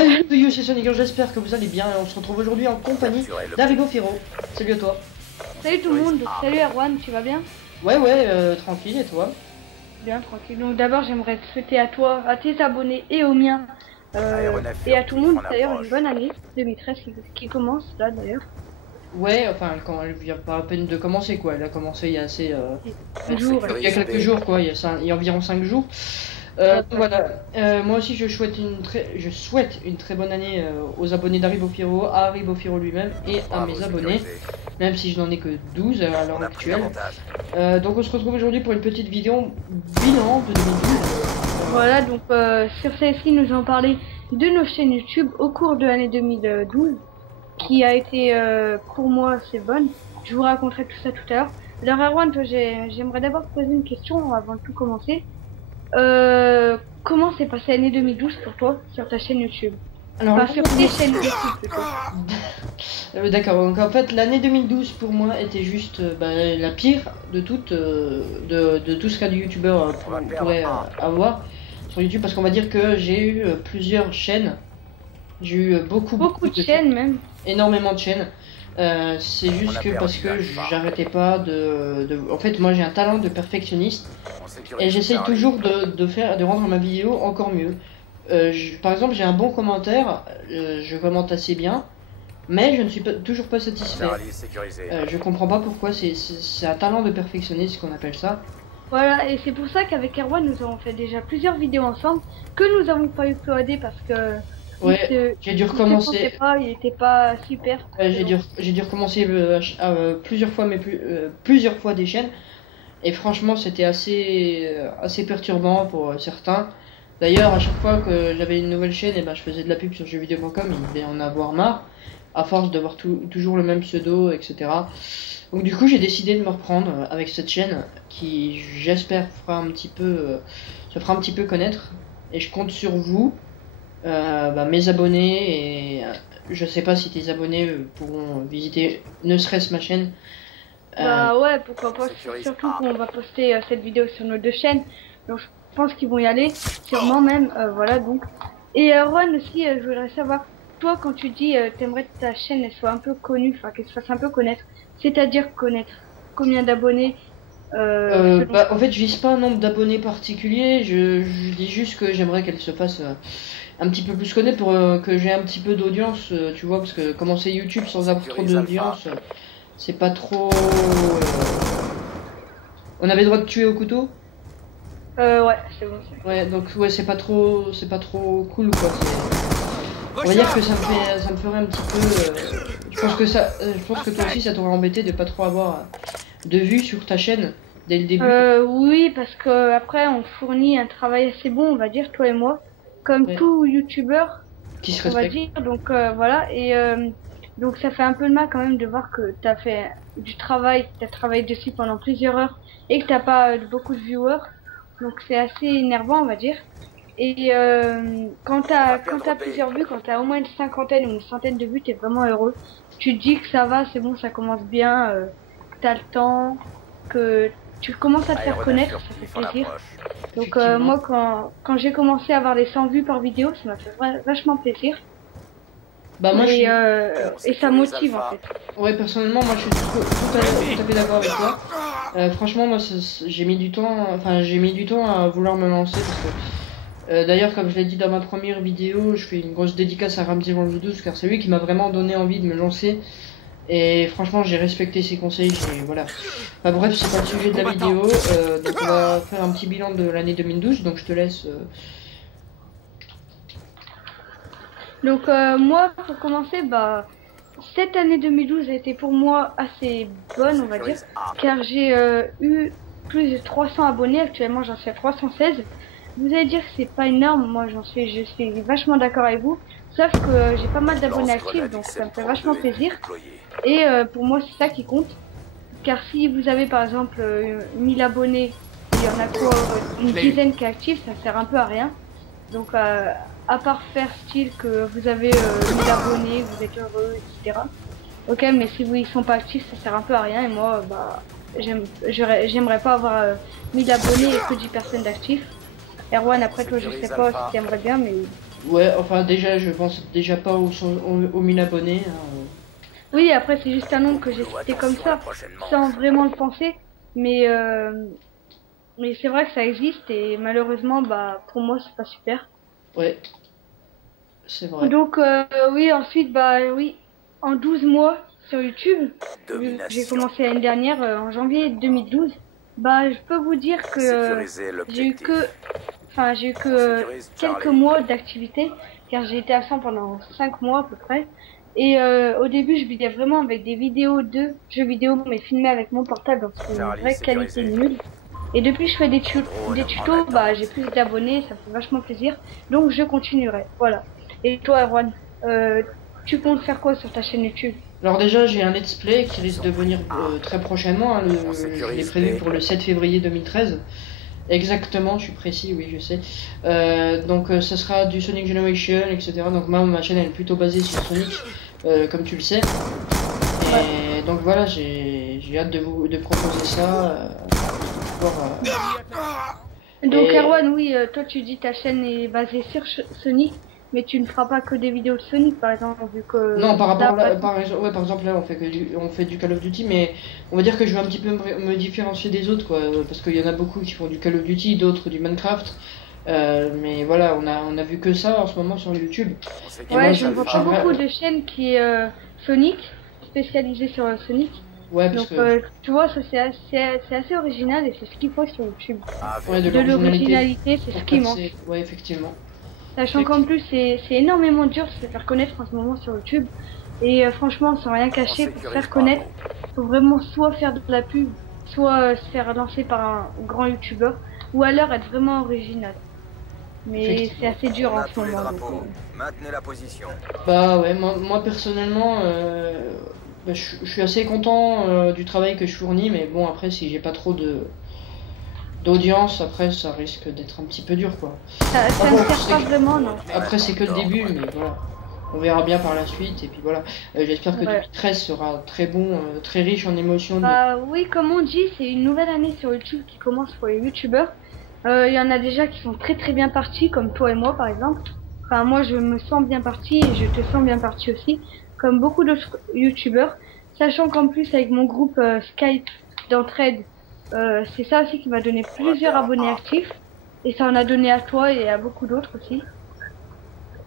Hello you, c'est Sonic, j'espère que vous allez bien. On se retrouve aujourd'hui en compagnie d'Aribofiro. Salut à toi. Salut tout le monde, salut Erwan, tu vas bien? Ouais, tranquille, et toi? Bien, tranquille. Donc d'abord j'aimerais te souhaiter à toi, à tes abonnés et aux miens, et à tout le monde d'ailleurs une bonne année 2013 qui commence là d'ailleurs. Ouais, enfin, quand elle vient pas à peine de commencer quoi. Elle a commencé il y a assez... il y a quelques jours quoi, il y a environ 5 jours. Voilà, moi aussi je souhaite une très bonne année aux abonnés d'Aribofiro, à Aribofiro lui-même et à mes abonnés, même si je n'en ai que 12 à l'heure actuelle. Donc on se retrouve aujourd'hui pour une petite vidéo bilan de 2012. Voilà, donc sur celle-ci nous allons parler de nos chaînes YouTube au cours de l'année 2012, qui a été pour moi assez bonne. Je vous raconterai tout ça tout à l'heure. Alors Erwan, toi j'aimerais d'abord te poser une question avant de tout commencer. Comment s'est passée l'année 2012 pour toi sur ta chaîne YouTube? Alors, enfin, sur tes chaînes YouTube plutôt. D'accord, donc en fait l'année 2012 pour moi était juste la pire de toutes, de tout ce qu'un youtubeur pourrait avoir sur YouTube, parce qu'on va dire que j'ai eu plusieurs chaînes, j'ai eu beaucoup de chaînes même. Énormément de chaînes. C'est juste que parce que j'arrêtais pas en fait moi j'ai un talent de perfectionniste et j'essaye toujours de rendre ma vidéo encore mieux. Par exemple j'ai un bon commentaire, je commente assez bien, mais je ne suis toujours pas satisfait. Je comprends pas pourquoi, c'est un talent de perfectionniste qu'on appelle ça. Voilà, et c'est pour ça qu'avec Erwan nous avons fait déjà plusieurs vidéos ensemble que nous avons pas uploadé parce que j'ai dû recommencer. Il était pas super. J'ai dû recommencer plusieurs fois, mais plusieurs fois des chaînes. Et franchement, c'était assez perturbant pour certains. D'ailleurs, à chaque fois que j'avais une nouvelle chaîne, et je faisais de la pub sur jeuxvideo.com, ils devaient en avoir marre, à force d'avoir toujours le même pseudo, etc. Donc du coup, j'ai décidé de me reprendre avec cette chaîne qui, j'espère, se fera un petit peu connaître. Et je compte sur vous. Mes abonnés, et je sais pas si tes abonnés pourront visiter ne serait-ce ma chaîne. Ouais, pourquoi pas, surtout qu'on va poster cette vidéo sur nos deux chaînes, donc je pense qu'ils vont y aller, sûrement même, voilà donc. Et Ron aussi, je voudrais savoir, toi quand tu dis t'aimerais que ta chaîne elle soit un peu connue, enfin qu'elle se fasse un peu connaître, c'est-à-dire connaître combien d'abonnés? En fait je vise pas un nombre d'abonnés particulier, je dis juste que j'aimerais qu'elle se fasse un petit peu plus connaître pour que j'ai un petit peu d'audience, tu vois, parce que commencer YouTube sans avoir trop d'audience, c'est pas trop... On avait le droit de tuer au couteau? Ouais, c'est bon. Ouais, donc ouais, c'est pas trop cool quoi. On va dire que ça me ferait un petit peu... je pense que toi aussi ça t'aurait embêté de pas trop avoir de vues sur ta chaîne dès le début. Oui, parce que après on fournit un travail assez bon, on va dire, toi et moi, comme tout youtubeur qui se respecte. On va dire, donc voilà, et donc ça fait un peu de mal quand même de voir que t'as fait du travail, t'as travaillé dessus pendant plusieurs heures et que t'as pas beaucoup de viewers, donc c'est assez énervant on va dire. Et quand t'as plusieurs vues, quand t'as au moins une cinquantaine ou une centaine de vues, t'es vraiment heureux. Tu te dis que ça va, c'est bon, ça commence bien, t'as le temps, que tu commences à te faire connaître, ça fait plaisir. Donc moi quand j'ai commencé à avoir les 100 vues par vidéo, ça m'a fait vachement plaisir. Moi, et ça motive en fait. Ouais, personnellement moi je suis tout à fait d'accord avec toi. Franchement moi j'ai mis du temps, à vouloir me lancer parce que d'ailleurs comme je l'ai dit dans ma première vidéo, je fais une grosse dédicace à Ramsey Range 12 car c'est lui qui m'a vraiment donné envie de me lancer. Et franchement j'ai respecté ses conseils, voilà. Bref, c'est pas le sujet de la vidéo, donc on va faire un petit bilan de l'année 2012, donc je te laisse... Donc moi pour commencer, cette année 2012 a été pour moi assez bonne on va dire, car j'ai eu plus de 300 abonnés, actuellement j'en suis à 316. Vous allez dire que c'est pas énorme, moi je suis vachement d'accord avec vous, sauf que j'ai pas mal d'abonnés actifs, donc ça me fait vachement plaisir. Et pour moi c'est ça qui compte, car si vous avez par exemple 1000 abonnés, il y en a quoi, une dizaine qui est active, ça sert un peu à rien. Donc à part faire style que vous avez 1000 abonnés, vous êtes heureux, etc. Ok, mais si ils sont pas actifs, ça sert un peu à rien. Et moi, j'aimerais pas avoir 1000 abonnés et que 10 personnes d'actifs. Erwan, après toi, je sais pas si tu aimerais bien, mais Ouais, enfin déjà, je pense déjà pas aux 1000 abonnés, hein. Oui, après c'est juste un nombre que j'ai cité comme ça, sans vraiment le penser. Mais mais c'est vrai que ça existe et malheureusement, bah pour moi c'est pas super. Ouais, c'est vrai. Donc oui, ensuite bah oui, en 12 mois sur YouTube, vu que j'ai commencé l'année dernière en janvier 2012, bah je peux vous dire que j'ai eu que j'ai eu que quelques mois d'activité car j'ai été absent pendant 5 mois à peu près. Et au début, je vidéais vraiment avec des vidéos de jeux vidéo mais filmées avec mon portable donc c'est une vraie qualité nulle. Et depuis que je fais des tutos, bah j'ai plus d'abonnés, ça me fait vachement plaisir. Donc je continuerai. Voilà. Et toi, Erwan, tu comptes faire quoi sur ta chaîne YouTube? Alors déjà, j'ai un let's play qui risque de venir très prochainement, hein, je l'ai prévu pour le 7 février 2013. Exactement, je suis précis, oui, je sais. Donc ça sera du Sonic Generation, etc. Donc moi, ma chaîne elle est plutôt basée sur Sonic, comme tu le sais. Et donc voilà, j'ai hâte de proposer ça. Donc Et- Erwan, oui, toi tu dis ta chaîne est basée sur Sonic, mais tu ne feras pas que des vidéos de Sonic par exemple, vu que Non, par rapport là, là, ouais, par exemple là, on fait du Call of Duty, mais on va dire que je vais un petit peu me différencier des autres, quoi, parce qu'il y en a beaucoup qui font du Call of Duty, d'autres du Minecraft. Mais voilà, on a vu que ça en ce moment sur YouTube. Et moi, ouais, je ne vois pas beaucoup de chaînes qui est Sonic, spécialisées sur Sonic. Ouais, parce Donc que tu vois, ça c'est assez original et c'est ce qu'il faut sur YouTube. ouais, De l'originalité, c'est ce qui manque. Ouais, effectivement. Sachant qu'en plus c'est énormément dur de se faire connaître en ce moment sur YouTube. Et franchement, sans rien cacher, pour se faire connaître, faut vraiment soit faire de la pub, soit se faire lancer par un grand YouTuber, ou alors être vraiment original. Mais c'est assez dur en ce moment. Donc, Maintenez la position. Bah ouais, moi personnellement, bah, je suis assez content du travail que je fournis, mais bon après si j'ai pas trop d'audience, après ça risque d'être un petit peu dur, quoi. ça ne sert pas vraiment, non. Après c'est que le début, mais voilà. On verra bien par la suite, et puis voilà. J'espère que 2013 sera très bon, très riche en émotions. Bah oui, comme on dit, c'est une nouvelle année sur YouTube qui commence pour les YouTubeurs. Il y en a déjà qui sont très bien partis, comme toi et moi par exemple. Enfin, moi je me sens bien parti et je te sens bien parti aussi, comme beaucoup d'autres YouTubeurs. Sachant qu'en plus avec mon groupe Skype d'entraide, c'est ça aussi qui m'a donné plusieurs abonnés actifs. Et ça en a donné à toi et à beaucoup d'autres aussi.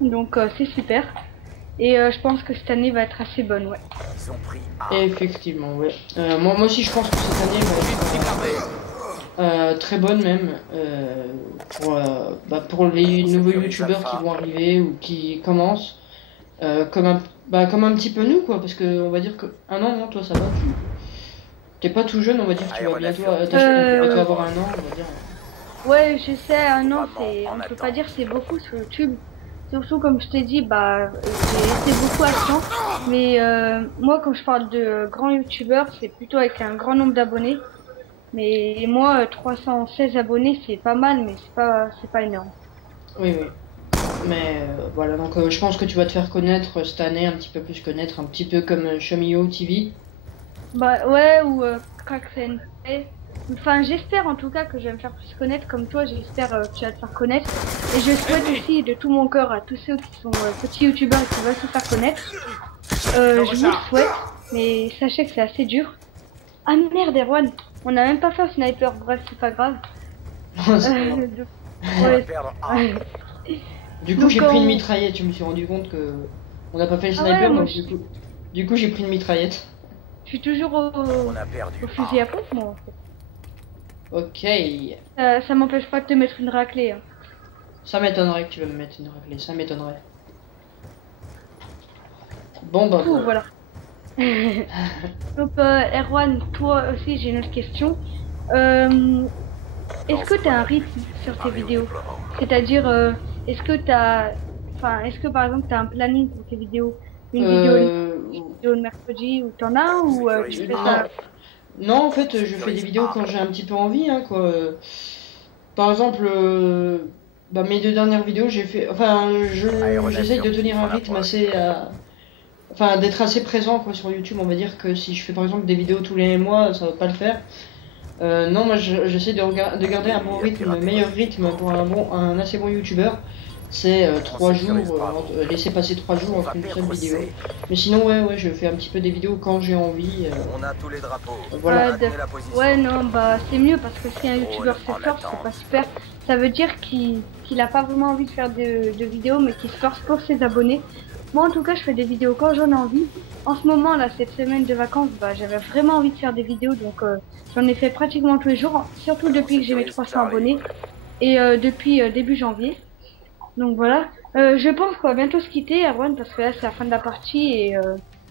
Donc c'est super. Et je pense que cette année va être assez bonne, ouais. Effectivement, ouais. Moi aussi je pense que cette année va être très bonne même pour les nouveaux youtubeurs qui vont arriver ou qui commencent. Comme un petit peu nous, quoi, parce que on va dire que un an, non, toi ça va, t'es pas tout jeune, on va dire que tu vas bientôt, ta chaîne va bientôt avoir un an, on va dire. Ouais, je sais, un an, on peut pas dire c'est beaucoup sur YouTube. Surtout comme je t'ai dit, bah j'ai été beaucoup absent. Mais moi quand je parle de grands youtubeurs, c'est plutôt avec un grand nombre d'abonnés. Mais moi 316 abonnés c'est pas mal, mais c'est pas énorme. Oui, oui. Mais voilà, donc je pense que tu vas te faire connaître cette année, un petit peu plus connaître, un petit peu comme Chamio TV. Bah ouais, ou Cracksen. Enfin, j'espère en tout cas que je vais me faire plus connaître comme toi, j'espère que tu vas te faire connaître. Et je souhaite aussi de tout mon cœur à tous ceux qui sont petits youtubeurs et qui veulent se faire connaître. Je vous le souhaite, mais sachez que c'est assez dur. Ah merde, Erwan, on n'a même pas fait un sniper, bref, c'est pas grave. Du coup, j'ai pris une mitraillette, je me suis rendu compte que on n'a pas fait le sniper, donc du coup j'ai pris une mitraillette. Je suis toujours au fusil à pompe, moi, en fait. Ok. Ça m'empêche pas de te mettre une raclée. Hein. Ça m'étonnerait que tu vas me mettre une raclée, ça m'étonnerait. Bon bah voilà. Donc Erwan, toi aussi j'ai une autre question. Est-ce que tu as un rythme sur tes vidéos? C'est-à-dire, est-ce que par exemple tu as un planning pour tes vidéos? Une vidéo le mercredi ou t'en as ou tu fais ça? Non, en fait, je fais des vidéos quand j'ai un petit peu envie, hein, quoi. Par exemple, mes 2 dernières vidéos, j'ai fait... Enfin, j'essaye de tenir un rythme assez... Enfin, d'être assez présent, quoi, sur YouTube. On va dire que si je fais, par exemple, des vidéos tous les mois, ça va pas le faire. Non, moi, j'essaie de garder un bon rythme, un meilleur rythme pour un assez bon YouTubeur. c'est 3 jours, laisser passer 3 jours entre une seule vidéo. Mais sinon, ouais, je fais un petit peu des vidéos quand j'ai envie. On a tous les drapeaux. Voilà. Ouais, non, bah c'est mieux parce que si un youtubeur se force, c'est pas super. Ça veut dire qu'il a pas vraiment envie de faire de vidéos, mais qu'il se force pour ses abonnés. Moi, en tout cas, je fais des vidéos quand j'en ai envie. En ce moment, là, cette semaine de vacances, bah, j'avais vraiment envie de faire des vidéos, donc j'en ai fait pratiquement tous les jours, surtout depuis que j'ai mes 300 abonnés et depuis début janvier. Donc voilà. Je pense qu'on va bientôt se quitter, Erwan, parce que là, c'est la fin de la partie et...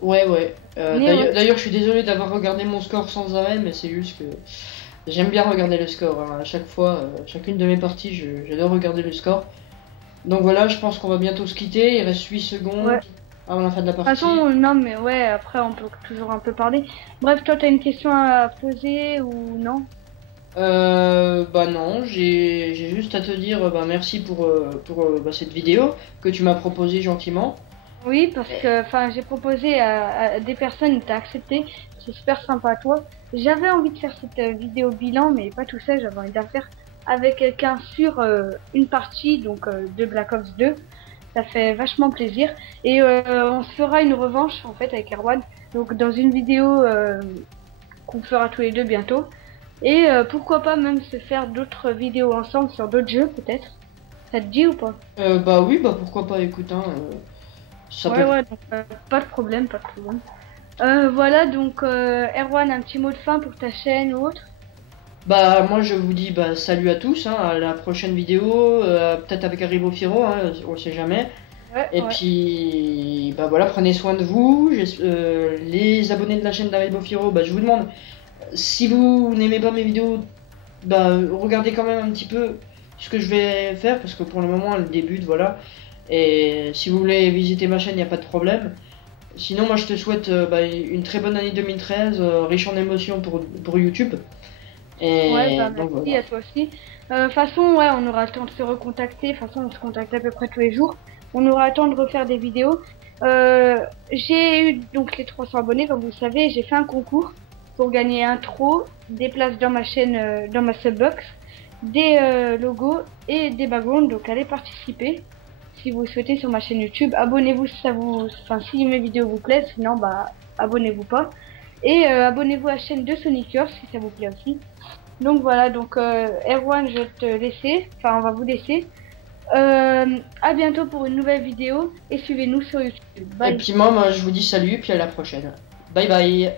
Ouais. D'ailleurs, je suis désolé d'avoir regardé mon score sans arrêt, mais c'est juste que j'aime bien regarder le score. Hein. À chaque fois, chacune de mes parties, j'adore regarder le score. Donc voilà, je pense qu'on va bientôt se quitter. Il reste 8 secondes avant la fin de la partie. De toute façon, non, mais ouais, après, on peut toujours un peu parler. Bref, toi, t'as une question à poser ou non? Bah non, j'ai juste à te dire merci pour cette vidéo que tu m'as proposée gentiment. Oui, parce que j'ai proposé à des personnes, t'as accepté, c'est super sympa à toi. J'avais envie de faire cette vidéo bilan, mais pas tout seul, j'avais envie de la faire avec quelqu'un sur une partie donc de Black Ops 2. Ça fait vachement plaisir. Et on se fera une revanche en fait avec Erwan, donc dans une vidéo qu'on fera tous les deux bientôt. Et pourquoi pas même se faire d'autres vidéos ensemble sur d'autres jeux peut-être. Ça te dit ou pas? Bah oui, bah pourquoi pas, écoute, hein, ouais, donc, pas de problème, pas de problème. Voilà, donc Erwan, un petit mot de fin pour ta chaîne ou autre? Bah moi je vous dis salut à tous, hein, à la prochaine vidéo, peut-être avec Arrivo Firo, hein, on sait jamais. Et puis bah voilà, prenez soin de vous. Les abonnés de la chaîne d'Arrivo Firo, je vous demande, si vous n'aimez pas mes vidéos, regardez quand même un petit peu ce que je vais faire, parce que pour le moment elle débute, voilà. Et si vous voulez visiter ma chaîne, il n'y a pas de problème. Sinon moi je te souhaite une très bonne année 2013, riche en émotions pour YouTube. Et merci à toi aussi. De toute façon, on aura le temps de se recontacter. De toute façon, on se contacte à peu près tous les jours. On aura le temps de refaire des vidéos. J'ai eu donc les 300 abonnés, comme vous le savez. J'ai fait un concours pour gagner un trou, des places dans ma chaîne, dans ma subbox, des logos et des backgrounds. Donc allez participer si vous le souhaitez sur ma chaîne YouTube. Abonnez-vous si si mes vidéos vous plaisent. Sinon, abonnez-vous pas. Et abonnez-vous à la chaîne de Sonicers si ça vous plaît aussi. Donc voilà, donc Erwan, je vais te laisser, on va vous laisser. À bientôt pour une nouvelle vidéo et suivez-nous sur YouTube. Bye. Et puis moi je vous dis salut et puis à la prochaine. Bye bye.